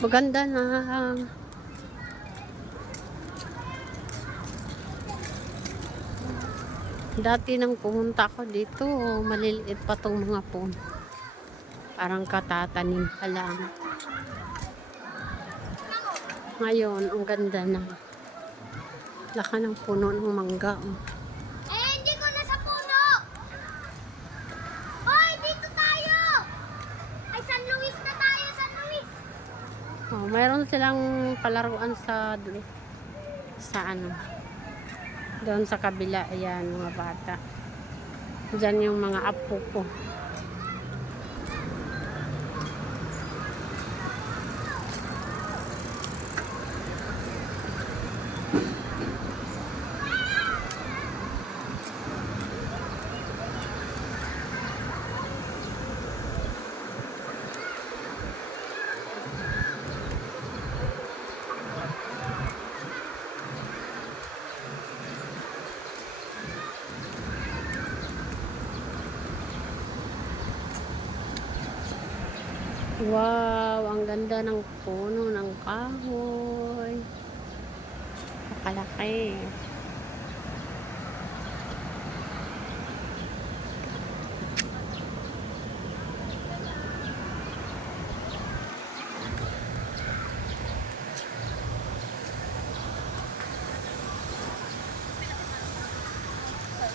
Maganda na. Dati nang pumunta ako dito, maliliit pa tong mga puno. Parang katatanim pa lang. Ngayon, ang ganda na. Laka ng puno ng mangga. Oh. Hindi ko na sa puno! Hoy, dito tayo! Ay, San Luis na tayo, San Luis! Oh, mayroon silang palaruan sa ano. Doon sa kabila, ayan, mga bata. Diyan yung mga apo ko. Wow, ang ganda ng puno ng kahoy. Nakalaki.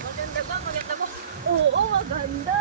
Maganda ba? Maganda ba? Oo, maganda.